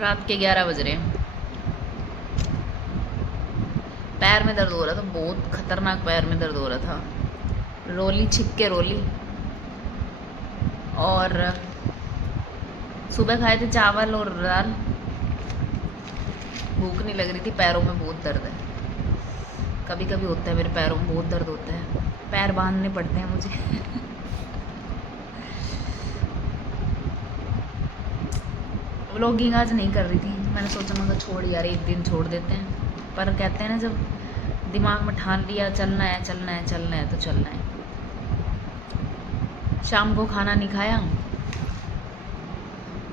रात के 11 बज रहे हैं। पैर में दर्द हो रहा था, बहुत खतरनाक पैर में दर्द हो रहा था। रोली, छिप के रोली। और सुबह खाए थे चावल और दाल। भूख नहीं लग रही थी, पैरों में बहुत दर्द है। कभी कभी होता है मेरे पैरों में बहुत दर्द होता है, पैर बांधने पड़ते हैं मुझे। व्लॉगिंग आज नहीं कर रही थी, मैंने सोचा मगर छोड़ यार, एक दिन छोड़ देते हैं। पर कहते हैं ना, जब दिमाग में ठान लिया चलना है चलना है चलना है तो चलना है। शाम को खाना नहीं खाया,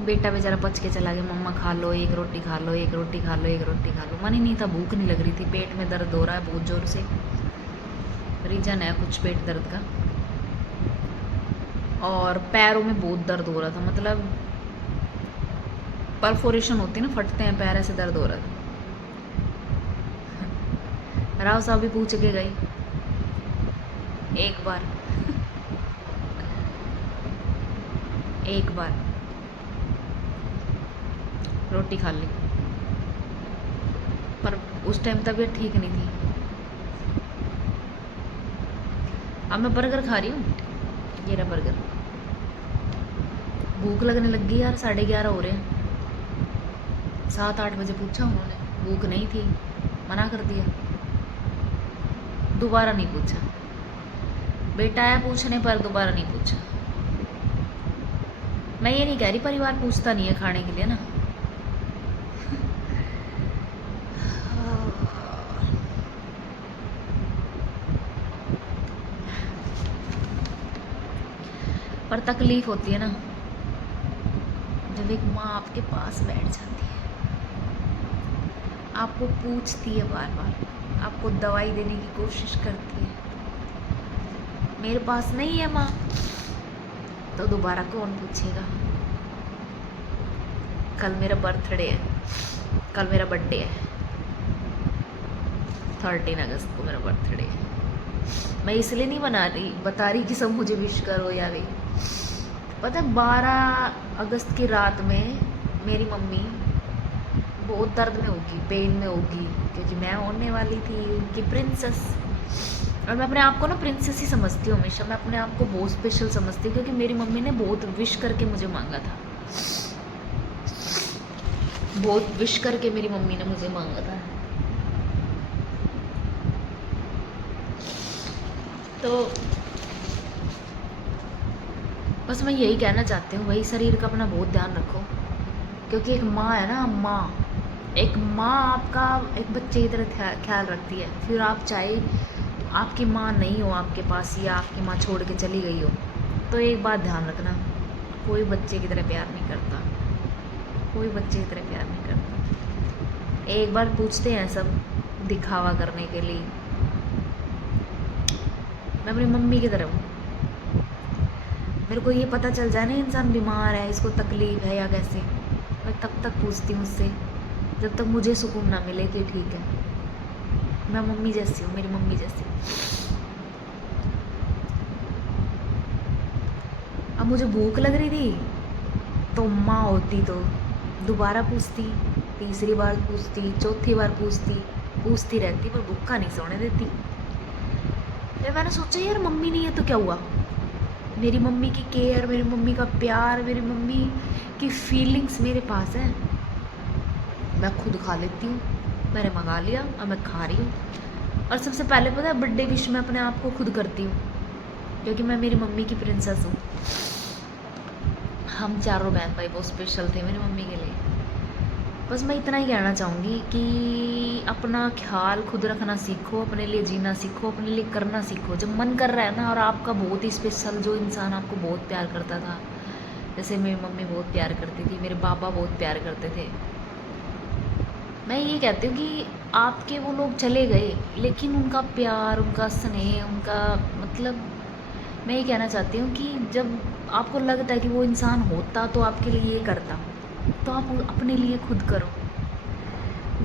बेटा बेचारा पच के चला गया, मम्मा खा लो, एक रोटी खा लो, एक रोटी खा लो, एक रोटी खा लो। मन ही नहीं था, भूख नहीं लग रही थी, पेट में दर्द हो रहा है बहुत ज़ोर से। रीजन है कुछ पेट दर्द का। और पैरों में बहुत दर्द हो रहा था, मतलब परफोरेशन होती है ना, फटते हैं पैर, ऐसे दर्द हो रहा था। राव साहब भी पूछ के गई एक बार। एक बार रोटी खा ली, पर उस टाइम तबीयत ठीक नहीं थी। अब मैं बर्गर खा रही हूँ, ये रहा बर्गर। भूख लगने लग गई यार, 11:30 हो रहे हैं। 7-8 बजे पूछा उन्होंने, भूख नहीं थी, मना कर दिया। दोबारा नहीं पूछा, बेटा आया पूछने पर दोबारा नहीं पूछा। मैं ये नहीं कह रही परिवार पूछता नहीं है खाने के लिए ना। पर तकलीफ होती है ना, जब एक माँ आपके पास बैठ जाती है, आपको पूछती है बार बार, आपको दवाई देने की कोशिश करती है। मेरे पास नहीं है माँ, तो दोबारा कौन पूछेगा। कल मेरा बर्थडे है, कल मेरा बर्थडे है, 13 अगस्त को मेरा बर्थडे है। मैं इसलिए नहीं बता रही कि सब मुझे विश करो या वे। पता है 12 अगस्त की रात में मेरी मम्मी बहुत दर्द में होगी, पेन में होगी, क्योंकि मैं होने वाली थी उनकी प्रिंसेस। और मैं अपने आप को ना प्रिंसेस ही समझती हूँ हमेशा, मैं अपने आप को बहुत स्पेशल समझती हूँ, क्योंकि मेरी मम्मी ने बहुत विश करके मुझे मांगा था। बहुत विश करके मेरी मम्मी ने मुझे मांगा था। तो बस मैं यही कहना चाहती हूँ, वही शरीर का अपना बहुत ध्यान रखो, क्योंकि एक माँ है ना, एक माँ आपका एक बच्चे की तरह ख्याल रखती है। फिर आप चाहे आपकी माँ नहीं हो आपके पास, या आपकी माँ छोड़ के चली गई हो, तो एक बात ध्यान रखना, कोई बच्चे की तरह प्यार नहीं करता, कोई बच्चे की तरह प्यार नहीं करता। एक बार पूछते हैं सब दिखावा करने के लिए। मैं अपनी मम्मी की तरह हूँ, मेरे को ये पता चल जाए ना इंसान बीमार है, इसको तकलीफ है या कैसे, मैं तब तक पूछती हूँ उससे जब तक मुझे सुकून ना मिले कि ठीक है। मैं मम्मी जैसी हूँ, मेरी मम्मी जैसी। अब मुझे भूख लग रही थी, तो माँ होती तो दोबारा पूछती, तीसरी बार पूछती, चौथी बार पूछती रहती, पर भूखा नहीं सोने देती। फिर मैंने सोचा यार मम्मी नहीं है तो क्या हुआ, मेरी मम्मी की केयर, मेरी मम्मी का प्यार, मेरी मम्मी की फीलिंग्स मेरे पास है, मैं खुद खा लेती हूँ। मैंने मंगा लिया, अब मैं खा रही हूँ। और सबसे पहले पता है बर्थडे विश मैं अपने आप को खुद करती हूँ, क्योंकि मैं मेरी मम्मी की प्रिंसेस हूँ। हम चारों बहन भाई बहुत स्पेशल थे मेरी मम्मी के लिए। बस मैं इतना ही कहना चाहूँगी कि अपना ख्याल खुद रखना सीखो, अपने लिए जीना सीखो, अपने लिए करना सीखो। जब मन कर रहा है ना, और आपका बहुत ही स्पेशल जो इंसान आपको बहुत प्यार करता था, जैसे मेरी मम्मी बहुत प्यार करती थी, मेरे पापा बहुत प्यार करते थे, मैं ये कहती हूँ कि आपके वो लोग चले गए, लेकिन उनका प्यार, उनका स्नेह, उनका मतलब, मैं ये कहना चाहती हूँ कि जब आपको लगता है कि वो इंसान होता तो आपके लिए ये करता, तो आप अपने लिए खुद करो।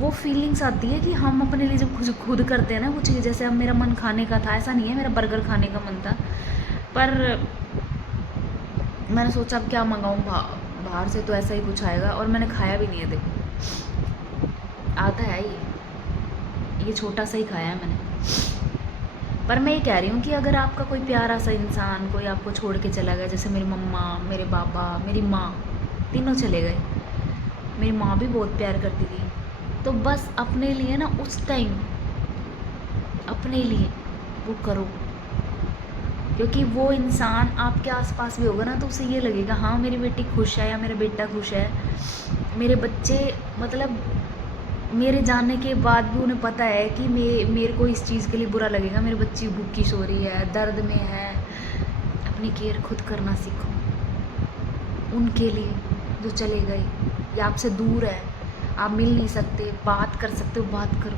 वो फीलिंग्स आती है कि हम अपने लिए जब खुद करते हैं ना कुछ, जैसे अब मेरा मन खाने का था, ऐसा नहीं है मेरा बर्गर खाने का मन था, पर मैंने सोचा अब क्या मंगाऊँ, बाहर से तो ऐसा ही कुछ आएगा, और मैंने खाया भी नहीं है। देखो आता है ये छोटा सा ही खाया है मैंने। पर मैं ये कह रही हूँ कि अगर आपका कोई प्यारा सा इंसान कोई आपको छोड़ के चला गया, जैसे मेरी मम्मा, मेरे पापा, मेरी माँ, तीनों चले गए। मेरी माँ भी बहुत प्यार करती थी। तो बस अपने लिए ना उस टाइम अपने लिए वो करो, क्योंकि वो इंसान आपके आसपास भी होगा ना, तो उसे ये लगेगा हाँ मेरी बेटी खुश है या मेरा बेटा खुश है। मेरे बच्चे, मतलब मेरे जाने के बाद भी उन्हें पता है कि मेरे को इस चीज़ के लिए बुरा लगेगा, मेरी बच्ची भूखी सो रही है, दर्द में है। अपनी केयर खुद करना सीखो। उनके लिए जो चले गए या आपसे दूर है, आप मिल नहीं सकते, बात कर सकते हो, बात करो।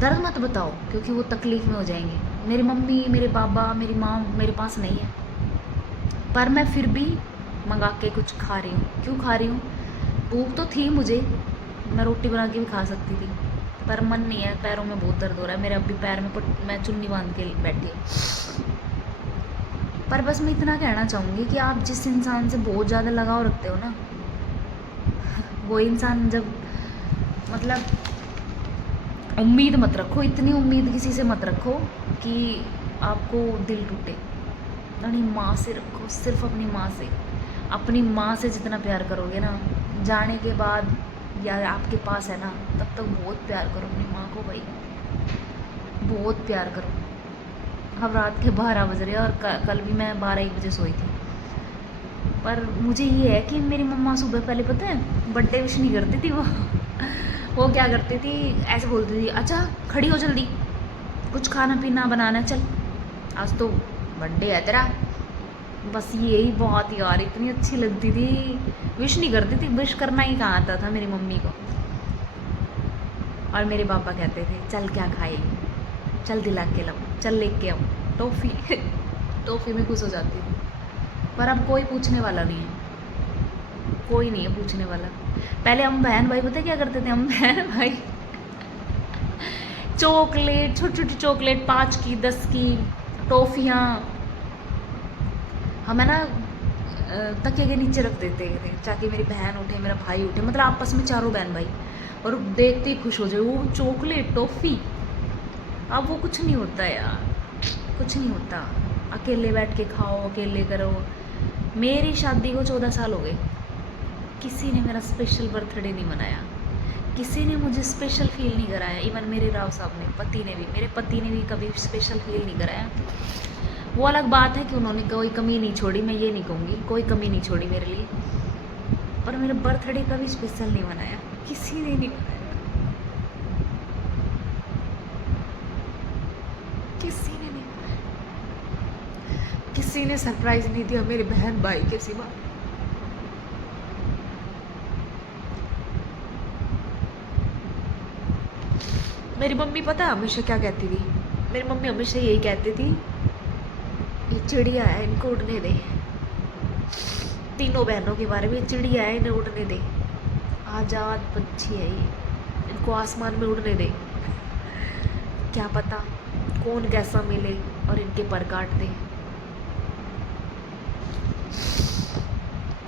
दर्द मत बताओ, क्योंकि वो तकलीफ़ में हो जाएंगे। मेरी मम्मी, मेरे पापा, मेरी माँ मेरे पास नहीं है, पर मैं फिर भी मंगा के कुछ खा रही हूँ। क्यों खा रही हूँ? भूख तो थी मुझे, मैं रोटी बना के भी खा सकती थी, पर मन नहीं है। पैरों में बहुत दर्द हो रहा है मेरे, अभी पैर में मैं चुन्नी बांध के बैठी हूँ। पर बस मैं इतना कहना चाहूँगी कि आप जिस इंसान से बहुत ज़्यादा लगाव रखते हो ना, वो इंसान जब, मतलब उम्मीद मत रखो, इतनी उम्मीद किसी से मत रखो कि आपको दिल टूटे। अपनी माँ से रखो, सिर्फ अपनी माँ से। अपनी माँ से जितना प्यार करोगे ना, जाने के बाद या आपके पास है ना, तब तक बहुत प्यार करो अपनी माँ को भाई, बहुत प्यार करो। अब रात के 12 बज रहे हैं, और कल भी मैं 12-1 बजे सोई थी। पर मुझे ये है कि मेरी मम्मा सुबह पहले, पता है, बर्थडे विश नहीं करती थी वो क्या करती थी, ऐसे बोलती थी, अच्छा खड़ी हो जल्दी, कुछ खाना पीना बनाना, चल आज तो बर्थडे है तेरा। बस यही बात यार इतनी अच्छी लगती थी। विश नहीं करती थी, विश करना ही कहाँ आता था मेरी मम्मी को। और मेरे पापा कहते थे चल क्या खाएगी, चल दिला के लाओ, चल लेके आओ टॉफ़ी टॉफ़ी में खुश हो जाती थी। पर अब कोई पूछने वाला नहीं है, कोई नहीं है पूछने वाला। पहले हम बहन भाई पता क्या करते थे, हम बहन भाई चॉकलेट, छोटी छोटी चॉकलेट, 5 की 10 की टॉफ़ियाँ हमें ना तकिए के नीचे रख देते थे, ताकि मेरी बहन उठे, मेरा भाई उठे, मतलब आपस में चारों बहन भाई, और देखते ही खुश हो जाए वो चॉकलेट टॉफ़ी। अब वो कुछ नहीं होता यार, कुछ नहीं होता। अकेले बैठ के खाओ, अकेले करो। मेरी शादी को 14 साल हो गए, किसी ने मेरा स्पेशल बर्थडे नहीं मनाया, किसी ने मुझे स्पेशल फील नहीं कराया। इवन मेरे राव साहब ने, पति ने भी, मेरे पति ने भी कभी स्पेशल फील नहीं कराया। वो अलग बात है कि उन्होंने कोई कमी नहीं छोड़ी, मैं ये नहीं कहूँगी, कोई कमी नहीं छोड़ी मेरे लिए, पर मेरे बर्थडे का भी स्पेशल नहीं मनाया, किसी ने नहीं मनाया, किसी ने नहीं मनाया, किसी ने सरप्राइज नहीं दिया मेरे बहन भाई के सिवा। मेरी मम्मी पता है हमेशा क्या कहती थी, मेरी मम्मी हमेशा यही कहती थी, ये चिड़िया है इनको उड़ने दे। तीनों बहनों के बारे में, चिड़िया है इन्हें उड़ने दे, आज़ाद पंछी है ये, इनको आसमान में उड़ने दे, क्या पता कौन कैसा मिले और इनके पर काट दे।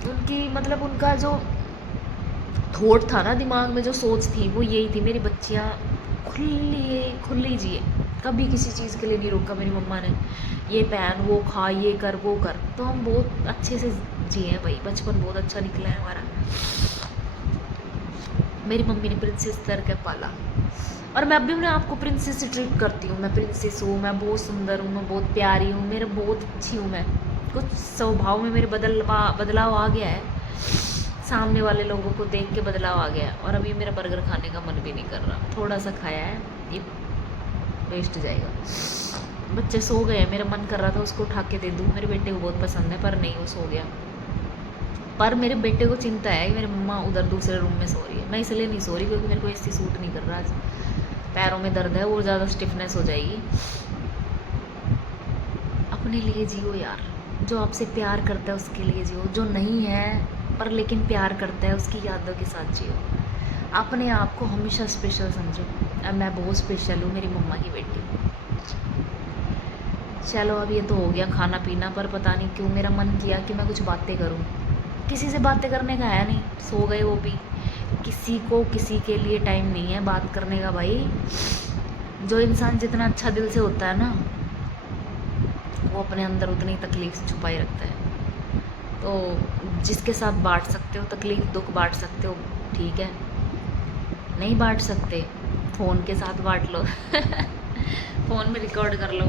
उनकी, मतलब उनका जो थॉट था ना दिमाग में, जो सोच थी, वो यही थी, मेरी बच्चियाँ खुली जिए, कभी किसी चीज़ के लिए नहीं रोका मेरी मम्मा ने, ये पहन, वो खा, ये कर, वो कर। तो हम बहुत अच्छे से जिए हैं भाई, बचपन बहुत अच्छा निकला है हमारा। मेरी मम्मी ने प्रिंसेस करके पाला, और मैं अभी अपने आपको प्रिंसेस से ट्रीट करती हूँ। मैं प्रिंसेस हूँ, मैं बहुत सुंदर हूँ, मैं बहुत प्यारी हूँ, मेरे बहुत अच्छी हूँ मैं। कुछ स्वभाव में मेरे बदलाव आ गया है, सामने वाले लोगों को देख के बदलाव आ गया है। और अभी मेरा बर्गर खाने का मन भी नहीं कर रहा, थोड़ा सा खाया है, ये वेस्ट जाएगा। बच्चे सो गए, मेरा मन कर रहा था उसको उठा के दे दूँ, मेरे बेटे को बहुत पसंद है, पर नहीं, वो सो गया। पर मेरे बेटे को चिंता है कि मेरी मम्मा उधर दूसरे रूम में सो रही है। मैं इसलिए नहीं सो रही क्योंकि मेरे को एसी सूट नहीं कर रहा, आज पैरों में दर्द है, और ज़्यादा स्टिफनेस हो जाएगी। अपने लिए जियो यार, जो आपसे प्यार करता है उसके लिए जियो, जो नहीं है पर लेकिन प्यार करता है उसकी यादों के साथ जियो। अपने आप को हमेशा स्पेशल समझो। अब मैं बहुत स्पेशल हूँ, मेरी मम्मा की बेटी। चलो अब ये तो हो गया खाना पीना, पर पता नहीं क्यों मेरा मन किया कि मैं कुछ बातें करूं। किसी से बातें करने का है नहीं, सो गए वो भी। किसी को किसी के लिए टाइम नहीं है बात करने का भाई। जो इंसान जितना अच्छा दिल से होता है ना, वो अपने अंदर उतनी तकलीफ छुपाए रखता है। तो जिसके साथ बांट सकते हो तकलीफ दुख बांट सकते हो, ठीक है। नहीं बांट सकते, फ़ोन के साथ बांट लो फ़ोन में रिकॉर्ड कर लो,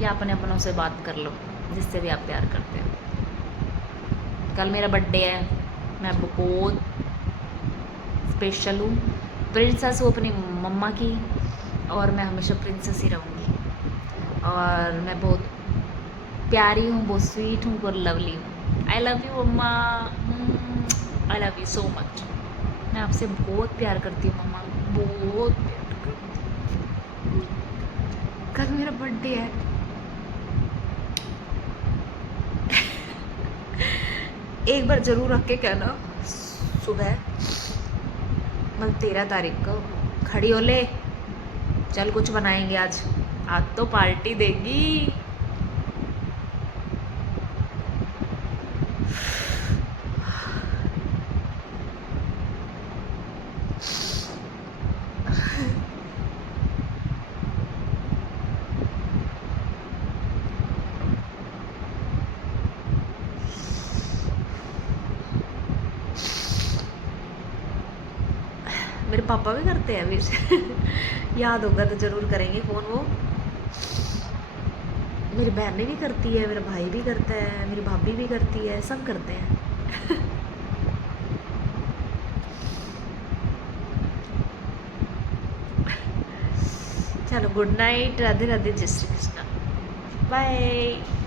या अपने अपनों से बात कर लो जिससे भी आप प्यार करते हो। कल मेरा बर्थडे है, मैं बहुत स्पेशल हूँ, प्रिंसेस हूँ अपनी मम्मा की, और मैं हमेशा प्रिंसेस ही रहूँगी। और मैं बहुत प्यारी हूँ, बहुत स्वीट हूँ, बहुत लवली हूँ। I love you mumma, I love you so much. मैं आपसे बहुत प्यार करती हूँ मम्मा, बहुत प्यार करती हूँ। कल मेरा बर्थडे है एक बार ज़रूर रख के कहना सुबह, मतलब 13 तारीख को, खड़ी हो ले, चल कुछ बनाएंगे आज, आज तो पार्टी देगी। मेरे पापा भी करते हैं अभी याद होगा तो ज़रूर करेंगे फ़ोन वो। मेरी बहनें भी करती है, मेरा भाई भी करता है, मेरी भाभी भी करती है, सब करते हैं चलो गुड नाइट, राधे राधे, जय श्री कृष्ण, बाय।